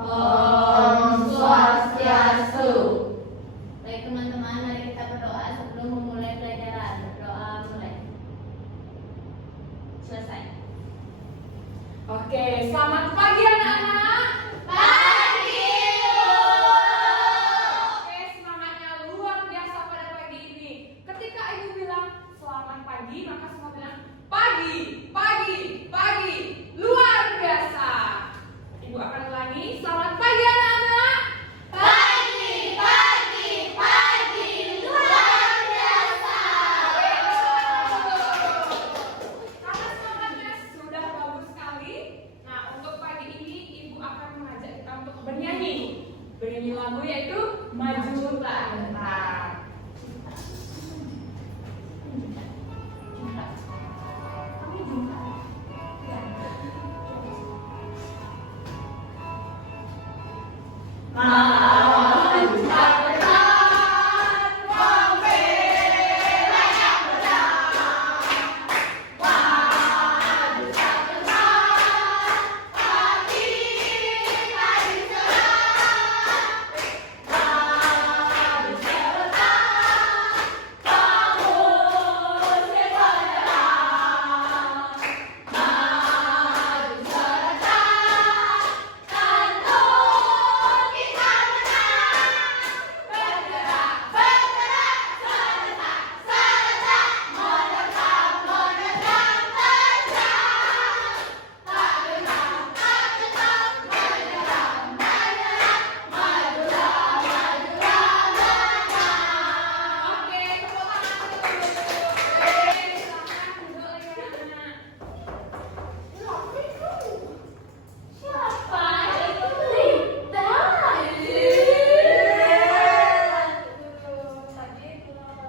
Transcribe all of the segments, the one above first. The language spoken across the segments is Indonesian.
Om Swastiastu. Baik teman-teman, mari kita berdoa sebelum memulai pelajaran. Berdoa mulai. Selesai. Oke, selamat pagi anak-anak. Pagi. Oke, semangatnya luar biasa pada pagi ini. Ketika ibu bilang selamat pagi, maka semua bilang pagi, pagi, pagi, luar biasa. Ibu akan ulangi, selamat pagi anak-anak. Pagi, pagi, pagi, luar biasa. Karena semangatnya sudah bagus sekali. Nah, untuk pagi ini ibu akan mengajak kita untuk bernyanyi. Bernyanyi lagu yaitu Maju Lantang. Oke,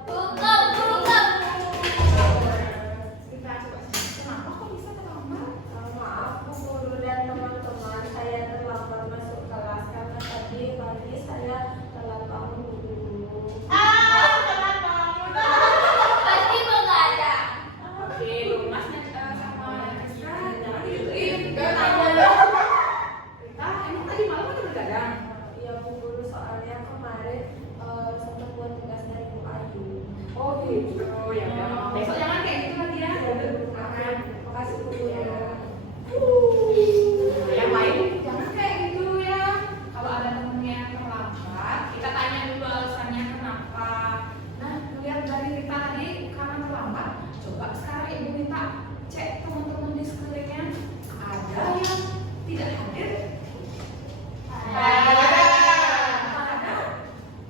tepuk tangan dulu. Siapa itu? Kita coba sini. Kenapa kok bisa terlambat? Maaf Bu Guru dan teman-teman, saya terlambat masuk kelas karena tadi pagi saya telat bangun Bu Guru. Pasti begadang. Oke, Mas sama Esra jangan digituin. Iya. Rita, emang tadi malam ada begadang? Iya Bu Guru, soalnya kemarin sempat buat tugas dari Bu Ayu. Oh gitu, ya udah. Besok jangan kayak gitu lagi ya. Akan, makasih Bu Guru ya. Yang lain jangan kayak gitu ya. Kalau ada temennya yang terlambat, kita tanya dulu alasannya kenapa. Nah, lihat dari Rita tadi karena terlambat, coba sekarang ibu minta cek teman-teman di sekelilingnya ada yang tidak hadir. Ada.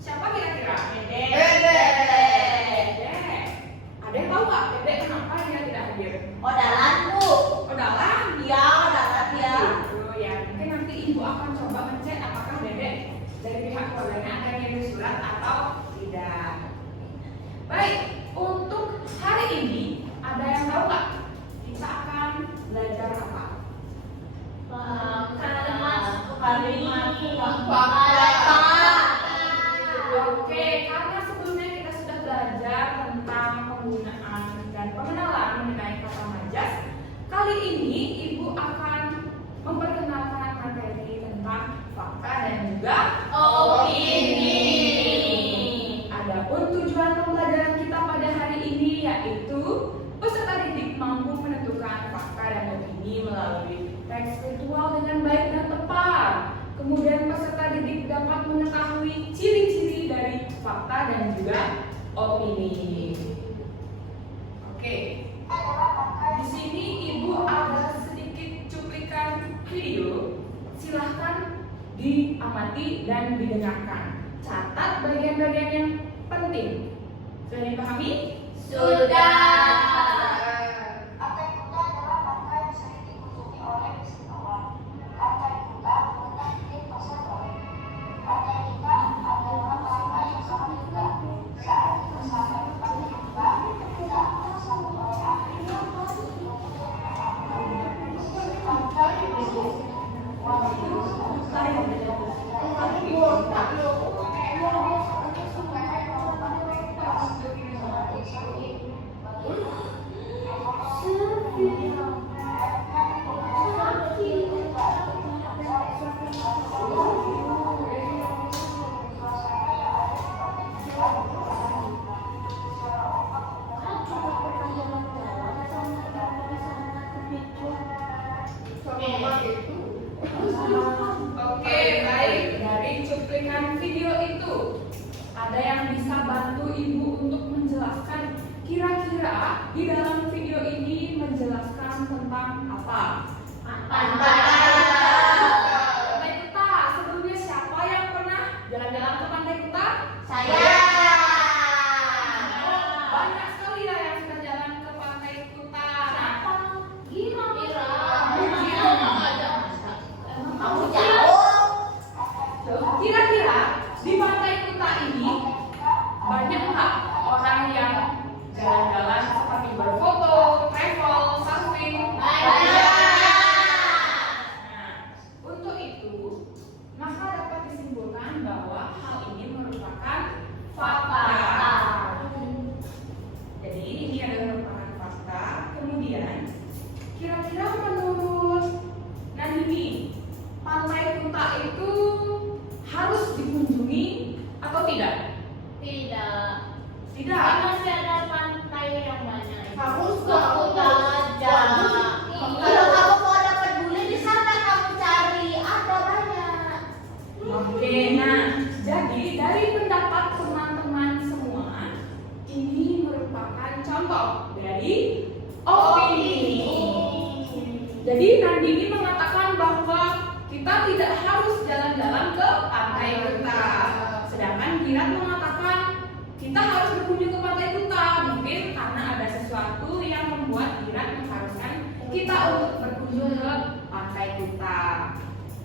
Siapa kira-kira? Dede. Ada yang tahu nggak Dede kenapa dia tidak hadir? Odalan, Bu. Oh, dalam. Iya, odalan ya. Gitu ya. Mungkin nanti ibu akan coba ngecek apakah Dedek dari pihak keluarganya ada yang ngirim surat atau tidak. Baik, untuk hari ini ada yang tahu nggak kita akan belajar apa? Oke, karena sebelumnya kita sudah belajar tentang penggunaan dan pengenalan mengenai kata majas. Kali ini ibu akan memperkenalkan materi tentang fakta dan juga Opini. Adapun tujuan pembelajaran kita pada hari ini yaitu peserta didik mampu menentukan fakta dan opini melalui teks virtual dengan baik dan tepat. Kemudian peserta didik dapat mengetahui ciri-ciri dari fakta dan juga opini. Oke. Di sini ibu ada sedikit cuplikan video. Silahkan diamati dan didengarkan. Catat bagian-bagian yang penting. Sudah dipahami? Sudah. Partai Kuda adalah partai yang sering dikunjungi oleh wisatawan. Partai Kuda mengenai tim pasangan. Partai kita adalah partai yang sangat muda. Saat bersama Partai Kuda, kita akan bersama oleh ahli yang masih partai Ada yang bisa bantu ibu untuk menjelaskan kira-kira di dalam video ini menjelaskan tentang apa? Pantai Kuta. Sebelumnya siapa yang pernah jalan-jalan ke Pantai Kuta? Saya. Banyak sekali ya yang sudah jalan ke Pantai Kuta. Gira. Kamu jauh. Kira-kira di Pantai Kuta ini banyak nggak orang yang jalan-jalan seperti berfoto, travel, surfing? Untuk itu, maka dapat disimpulkan bahwa hal ini merupakan fakta. Jadi ini adalah merupakan fakta. Kemudian, kira-kira menurut Nandini, Pantai Kuta itu harus dikunjungi atau tidak? Tidak. Tidak. Kan masih ada pantai yang banyak. Harus Ke Kuta aja. Kalau kamu mau dapat bule di sana kamu cari, ada banyak. Oke, nah jadi dari pendapat teman-teman semua, ini merupakan contoh dari opini. Jadi Nandini mengatakan bahwa kita tidak harus jalan-jalan ke Pantai Kuta. Sedangkan Kirat mengatakan kita harus berkunjung ke Pantai Kuta. Mungkin karena ada sesuatu yang membuat Kirat mengharuskan kita untuk berkunjung ke Pantai Kuta.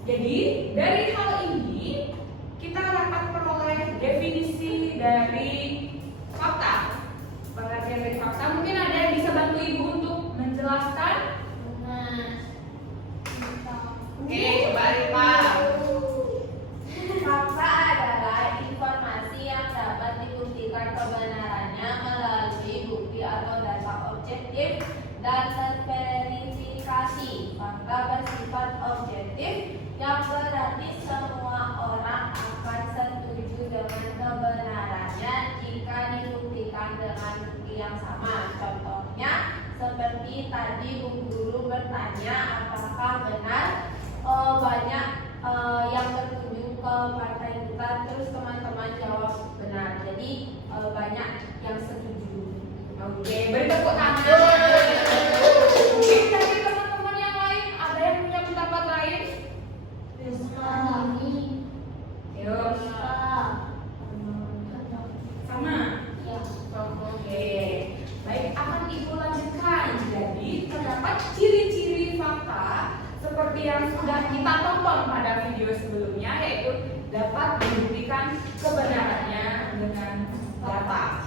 Jadi dari hal ini kita dapat peroleh definisi dari fakta. Pengertian dari fakta. Mungkin ada yang bisa bantu ibu untuk menjelaskan? Oke, coba Rifa. Fakta adalah informasi yang dapat dibuktikan kebenarannya melalui bukti atau data objektif dan terverifikasi. Fakta bersifat objektif yang berarti semua orang akan setuju dengan kebenarannya jika dibuktikan dengan bukti yang sama. Contohnya seperti tadi Bu Guru bertanya apakah benar banyak yang berkunjung ke Pantai Kuta, terus teman-teman jawab benar. Jadi banyak yang setuju. Oke, beri tepuk tangan. Mungkin dari teman-teman yang lain ada yang punya pendapat lain? Yuk, sama. Oke, baik, akan ibu lanjutkan. Jadi terdapat ciri-ciri fakta seperti yang sudah kita tonton pada video sebelumnya, yaitu dapat dibuktikan kebenarannya dengan data.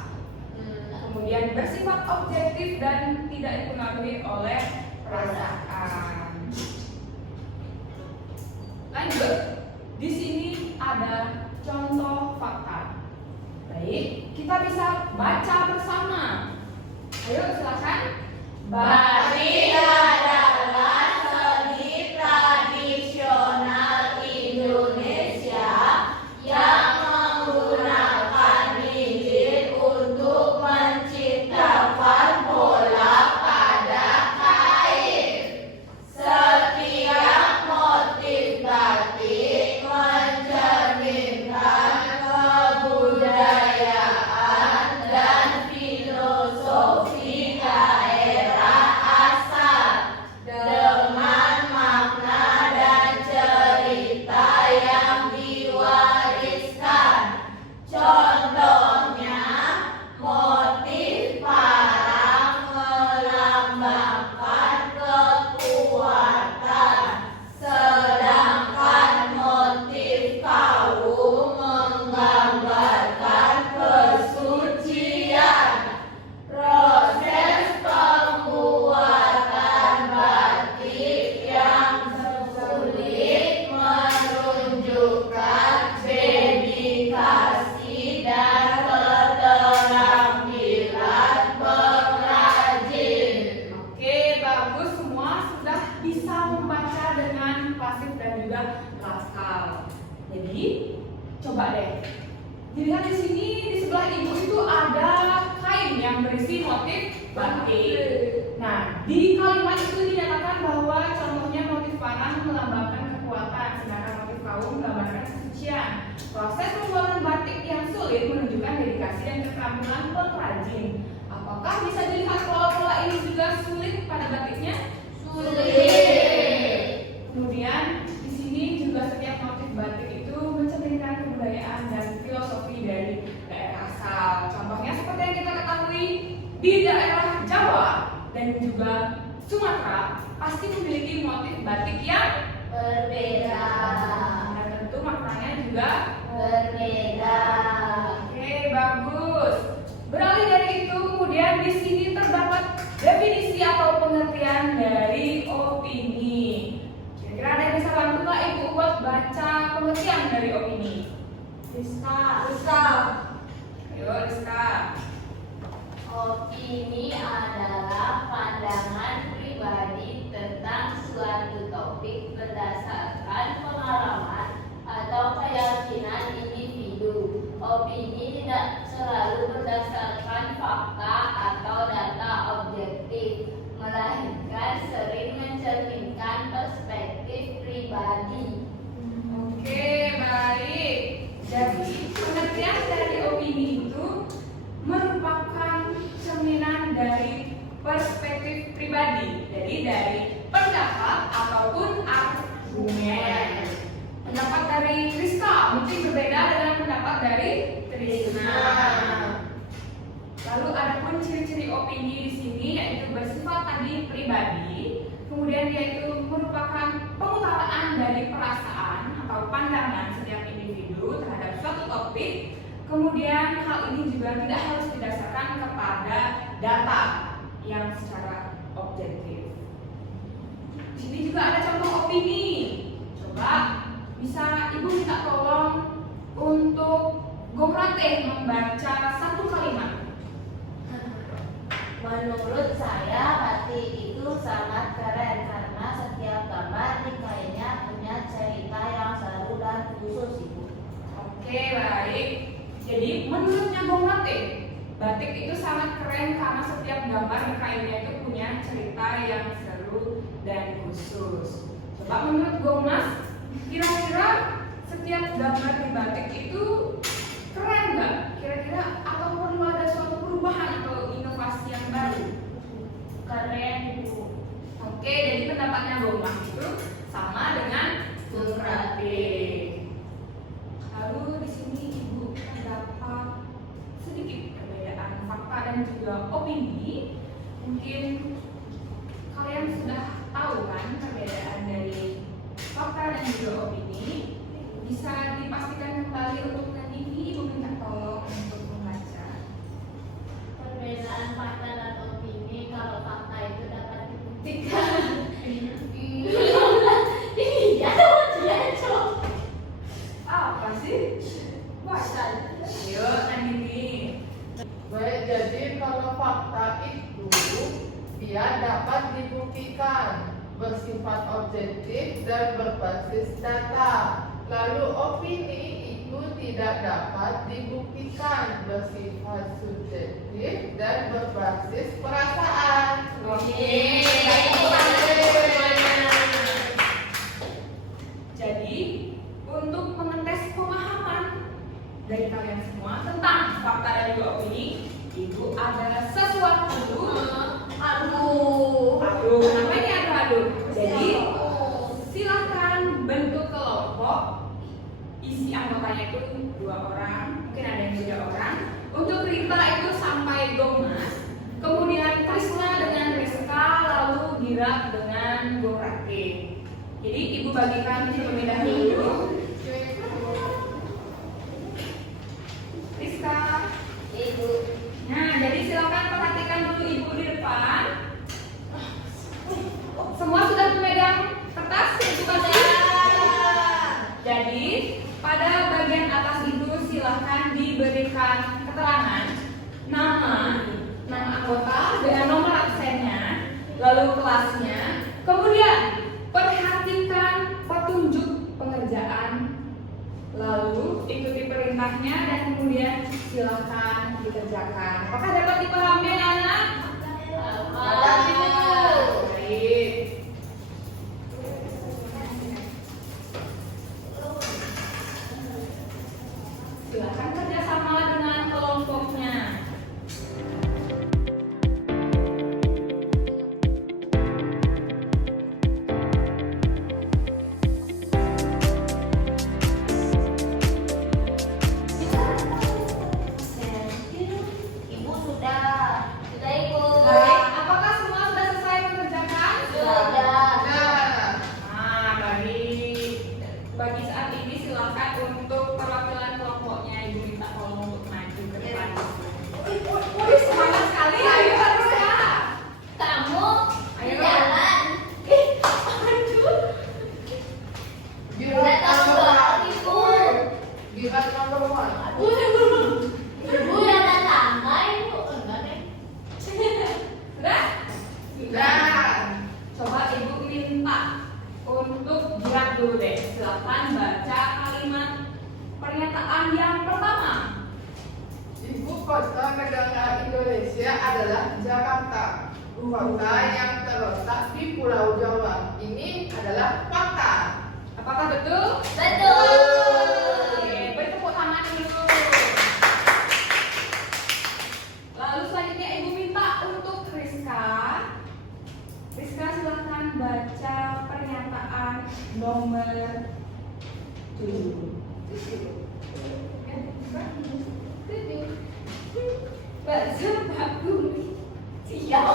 Kemudian bersifat objektif dan tidak dipengaruhi oleh perasaan. Lanjut, di sini ada contoh fakta. Baik, kita bisa baca bersama. Ayo silakan. Batik adalah seni tradisional Indonesia yang menggunakan lilin untuk menciptakan pola pada kain. Setiap motif batik mencerminkan kebudayaan dan filosofi daerah asal dengan makna dan cerita yang diwariskan. Contohnya, motif parang melambangkan kekuatan, sedangkan motif kaum menggambarkan kesucian. Proses pembuatan batik yang sulit menunjukkan dedikasi dan keterampilan pengrajin. Oke, bagus, semua sudah bisa membaca dengan pasif dan juga laskal. Jadi, coba deh. Dilihat di sini di sebelah ibu itu ada kain yang berisi motif batik. Nah, di kalimat itu dinyatakan bahwa contohnya motif parang melambangkan kekuatan, sedangkan motif kaum melambangkan kesucian. Proses pembuatan batik yang sulit menunjukkan bisa dilihat pola-pola ini juga sulit pada batiknya? Sulit. Kemudian di sini juga setiap motif batik itu mencerminkan kebudayaan dan filosofi dari daerah asal. Contohnya seperti yang kita ketahui di daerah Jawa dan juga Sumatera pasti memiliki motif batik yang Berbeda. dan tentu maknanya juga Berbeda. oke, bagus. Beralih dari itu, kemudian di sini terdapat definisi atau pengertian dari opini. Kira-kira ada yang bisa bantu nggak Ibu buat baca pengertian dari opini? Bisa. Ayo, Rizka. Opini adalah pandangan pribadi tentang suatu topik berdasarkan pengalaman atau keyakinan individu. Opini tidak selalu berdasarkan fakta atau data objektif, melainkan sering mencerminkan perspektif pribadi. Oke, baik. Jadi, pengertian dari opini itu merupakan cerminan dari perspektif pribadi. Jadi dari pendapat ataupun argumen. Pendapat dari Rizka mungkin berbeda dengan pendapat dari Trisna. Lalu ada pun ciri-ciri opini di sini yaitu bersifat tadi pribadi, kemudian yaitu merupakan pengutaraan dari perasaan atau pandangan setiap individu terhadap suatu topik. Kemudian hal ini juga tidak harus didasarkan kepada data yang secara objektif. Di sini juga ada contoh opini. Coba bisa Ibu minta tolong untuk Gomrate membaca satu kalimat. Menurut saya batik itu sangat keren karena setiap gambar di kainnya punya cerita yang seru dan khusus, Ibu. Oke, baik. Jadi menurutnya Gomrate, batik itu sangat keren karena setiap gambar di kainnya itu punya cerita yang seru dan khusus. Coba menurut Gomas, kira-kira setiap gambar di batik itu keren nggak? Kira-kira atau perlu ada suatu perubahan atau inovasi yang baru? Keren, Ibu. Oke, jadi pendapatnya Gomas itu sama dengan Gomrate. Lalu di sini Ibu terdapat sedikit perbedaan fakta dan juga opini. Mungkin kalian sudah tahu kan perbedaan dari fakta dan juga opini. Bisa dipastikan kembali untuk yang ini. Ibu minta tolong untuk membaca. Perbedaan fakta dan opini, kalau fakta itu dapat dibuktikan. Iya, coba. Apa sih? Ayo, Nandini. Baik, jadi kalau fakta itu dia dapat dibuktikan, bersifat objektif dan berbasis data. Lalu opini itu tidak dapat dibuktikan, bersifat subjektif dan berbasis perasaan. Oke. Jadi, untuk mengetes pemahaman dari kalian semua tentang fakta dan juga opini, Ibu ada sesuatu. Aduh, kenapa ini aduh? Jadi, silahkan bentuk kelompok. Isi anggotanya itu 2 orang, mungkin ada yang 3 orang. Untuk Rita itu sampai Gomas, kemudian Trisna dengan Rizka, lalu Gira dengan Gomrate. Jadi Ibu bagikan terlebih dahulu. Rizka. Ibu. Nah, jadi silakan perhatikan dulu Ibu di depan. Semua sudah memegang kertas edukasi? Jadi, pada bagian atas itu silahkan diberikan keterangan nama anggota dengan nomor absennya, lalu kelasnya. Kemudian, perhatikan petunjuk pengerjaan, lalu ikuti perintahnya dan kemudian silahkan dikerjakan. Apakah dapat dipahami anak? Baik. Silahkan kerjasama dengan kelompoknya. Bagi saat ini silakan untuk perwakilan kelompoknya Ibu minta tolong untuk maju ke depan. Wih, semangat sekali. Ayo terus ya. Kamu Ayo. jalan. Girat Datang nomor dong, Ibu. Girat nomor 1. Ibu yang datang, Ibu. Enggak deh. Sudah? Sudah. Coba Ibu minta untuk gerak dulu deh. Silakan baca kalimat pernyataan yang pertama. Ibu kota negara Indonesia adalah Jakarta, kota yang terletak di Pulau Jawa. Ini adalah fakta. Apakah betul? Betul. Oke, beri tepuk tangan dulu. Lalu selanjutnya Ibu minta untuk Rizka. Rizka silakan baca pernyataan nomor 7. Bakso Pak Gumi. Siap.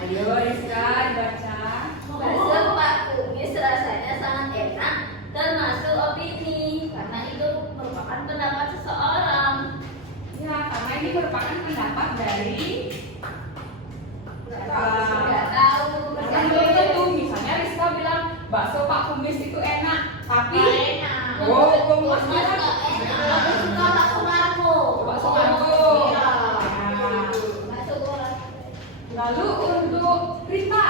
Ayo Rizka dibaca. Bakso Pak Kumis rasanya sangat enak, termasuk opini, karena itu merupakan pendapat seseorang. Ya, karena ini merupakan pendapat dari Nggak tahu. Kan belum tentu, misalnya Rizka bilang bakso Pak Kumis itu enak, tapi oh, Mas nggak enak. Aku suka bakso Margo. bakso Margo. Iya. Nah, Bakso goreng. lalu untuk Rita,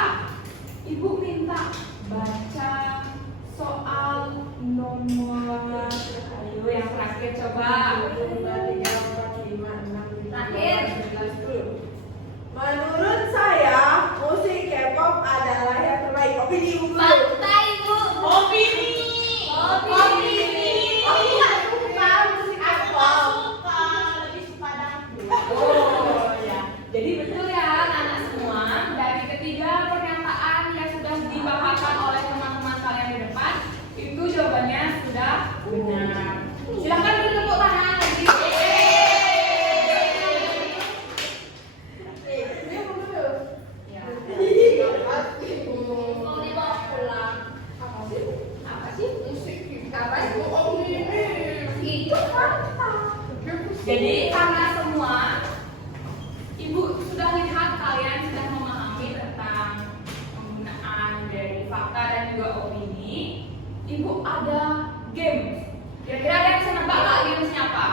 Ibu minta baca soal nomor, ayo yang terakhir coba. Terakhir. Menurut saya, musik K-pop adalah yang terbaik. Opini Ibu dulu. Fakta Ibu. Opini. Opini. Aku nggak suka musik K-pop. Oh ya, jadi betul ya anak-anak semua, dari ketiga pernyataan yang sudah dibahasakan oleh teman-teman kalian di depan, itu jawabannya sudah benar. Silahkan beri tepuk tangan lagi. Ya. Mau dibawa pulang. Apa sih? Apa sih? Itu fakta. Jadi karena semua Ibu sudah lihat kalian sudah memahami tentang penggunaan dari fakta dan juga opini, Ibu ada game. Kira-kira ada yang bisa nebak nggak gamesnya apa?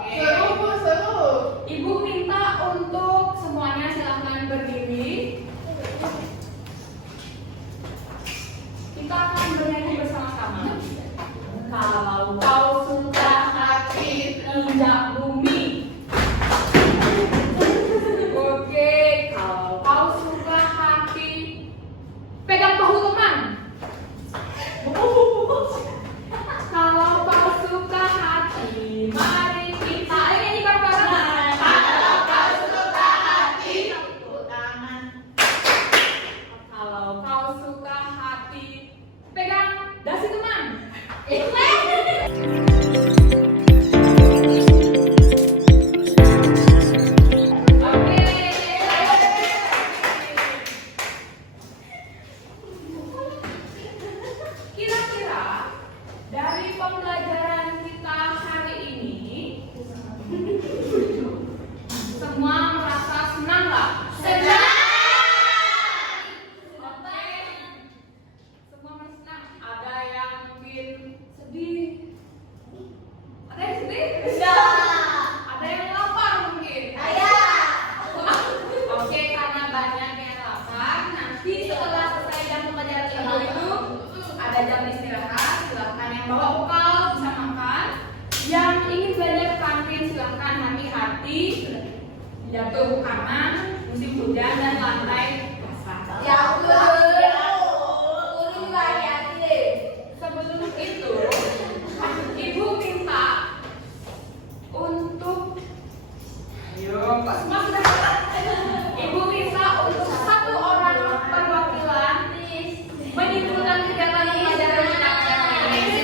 Oke. Seru Bu, seru. Ibu minta untuk semuanya silahkan berdiri. Kita akan bernyanyi bersama-sama. Kalau kau suka hati, injak bumi. Oke, kalau kau suka hati, pegang bahu teman. Kalau kau suka hati, mari kita nyanyi bareng-bareng. Kalau kau suka hati, tepuk tangan. Kalau kau suka hati, pegang dasi teman. Oke. Kira-kira dari pembelajaran kita hari ini, semua merasa senang nggak? Senang. Oke. Semua merasa senang. Ada yang mungkin sedih. Ada yang sedih? Ada yang lapar mungkin. Oke, karena banyak yang lapar, nanti setelah selesai jam pembelajaran itu ada jam istirahat. Silahkan yang bawa bekal bisa makan. Yang ingin belanja ke kantin silahkan hati-hati. Jatuh karena musim hujan dan lantai basah. Ya turun lagi adik. Sebelum itu, Ibu minta untuk, ayo, kok semua sudah? Ibu minta untuk satu orang perwakilan menyimpulkan kegiatan pelajaran kita hari ini.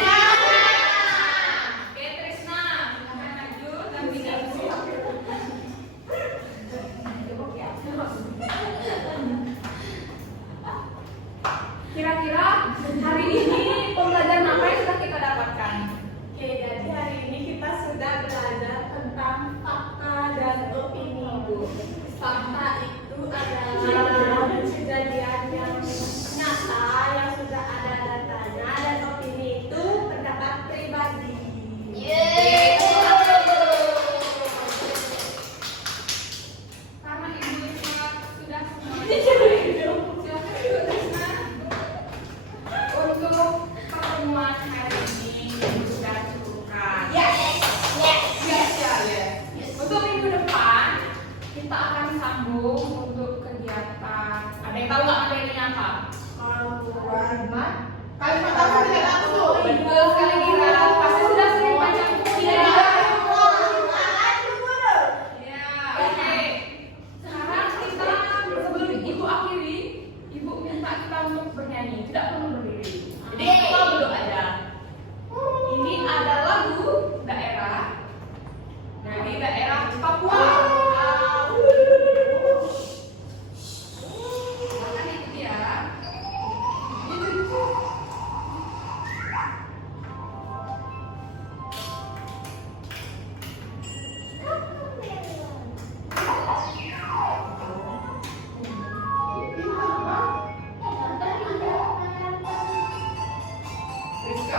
Oke, Trisna, silakan maju dan bisa. hari ini pembelajaran apa yang sudah kita dapatkan? Oke, jadi hari ini kita sudah belajar tentang fakta dan opini, Bu. Fakta itu adalah kejadian yang nyata yang sudah ada datanya, dan opini itu pendapat pribadi. Karena Ibu Risma sudah selesai, silakan Ibu Risma untuk pertemuan hari ini sudah cukupkan. Yes. Untuk minggu depan kita akan sambung untuk kegiatan. Ada yang tahu nggak materinya apa? Kalimat apa tidak langsung? Betul sekali Mira. Pasti sudah sering baca bukunya. Ya, oke. Sekarang kita sebelum Ibu akhiri, Ibu minta kita untuk bernyanyi, tidak perlu berdiri. Jadi kita duduk aja. Ini ada lagu daerah dari daerah Papua. Silakan ikuti ya. Rizka,